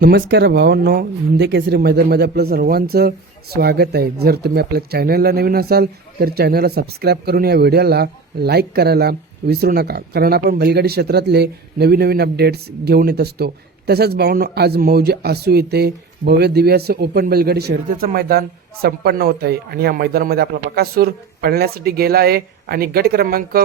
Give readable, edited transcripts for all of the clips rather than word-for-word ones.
नमस्कार भावांनो, हिंदी केसरी मैदानमध्ये आपलं सर्वांचं स्वागत आहे। जर तुम्ही आपल्या चॅनलला नवीन असाल तर चॅनलला सबस्क्राईब करून या व्हिडिओला लाईक करायला विसरू नका, कारण आपण बैलगाडी क्षेत्रातले नवीन अपडेट्स घेऊन येत असतो। तसंच भावांनो, आज मौजे आसू येथे भव्य दिव्य असं ओपन बैलगाडी शर्यतीचं मैदान संपन्न होत आहे आणि या मैदानामध्ये आपला बकासूर पळण्यासाठी गेला आहे आणि गट क्रमांक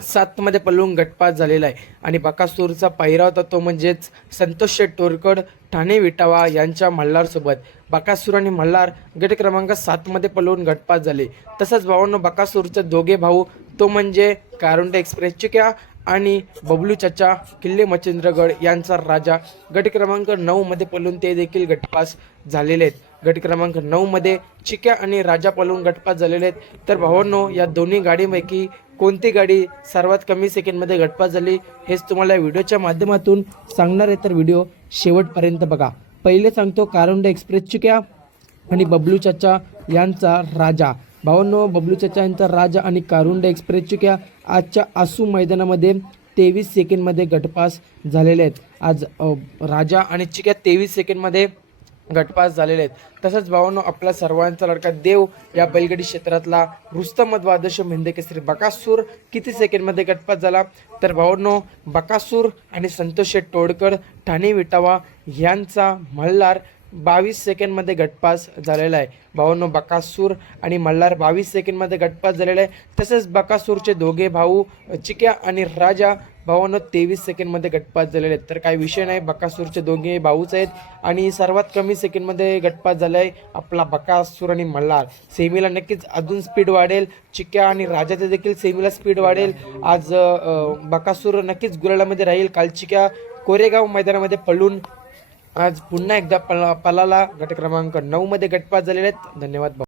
7 मध्ये पळून गटपास झालेला आहे आणि बकासूरचा पहिरा होता तो म्हणजेच संतोष शेठ तोरकड ठाणे विटावा यांच्या मल्हारसोबत। बकासूर आणि मल्हार गट क्रमांक 7 मध्ये पळून गटपास झाले। तसंच भावांनो, बकासूरचे दोघे भाऊ तो म्हणजे कारुंडे एक्सप्रेस चिक्या आणि बबलू चाचा किल्ले मच्छिंद्रगड यांचा राजा गट क्रमांक 9 मध्ये पळून ते देखील गटपास झालेले आहेत। गट क्रमांक 9 मध्ये चिक्या आणि राजा पळून गटपास झालेले आहेत। तर भावांनो, या दोन्ही गाडीपैकी कोणती गाडी सर्वात कमी सेकंडमध्ये गटपास झाली हेच तुम्हाला व्हिडिओच्या माध्यमातून सांगणार आहे, तर व्हिडिओ शेवटपर्यंत बघा। पहिले सांगतो कारुंडे एक्सप्रेस चिक्या आणि बबलू चाचा यांचा राजा। भावांनो, बबलू चाचा यांचा राजा आणि कारुंडे एक्सप्रेस चिक्या आजच्या आसू मैदानामध्ये 23 सेकंडमध्ये गटपास झालेले आहेत। आज राजा आणि चिक्या 23 सेकंडमध्ये गटपास झालेले आहेत। तसंच भावांनो, आपला सर्वांचा लाडका देव या बैलगाडी क्षेत्रातला रुस्तम द्वादश हिंद केसरी बकासूर किती सेकंडमध्ये गटपास झाला, तर भावांनो, बकासूर आणि संतोष शेठ तोडकड ठाणे विटावा यांचा मल्हार 22 सेकंडमध्ये गटपास झालेला आहे। भावांनो, बकासूर आणि मल्हार 22 सेकंडमध्ये गटपास झालेला आहे। तसेच बकासूरचे दोघे भाऊ चिक्या आणि राजा भावांनो 23 सेकंडमध्ये गटपास झालेले आहेत। तर काही विषय नाही, बकासूरचे दोघे भाऊच आहेत आणि सर्वात कमी सेकंडमध्ये गटपास झाला आहे आपला बकासूर आणि मल्हार। सेमीला नक्कीच अजून स्पीड वाढेल, चिक्या आणि राजाचे देखील सेमीला स्पीड वाढेल। आज बकासूर नक्कीच गुलालामध्ये राहील। काल चिक्या कोरेगाव मैदानामध्ये पळून आज पुन्हा एकदा पलाला गट क्रमांक 9 मध्ये गटपास झालेले आहेत। धन्यवाद।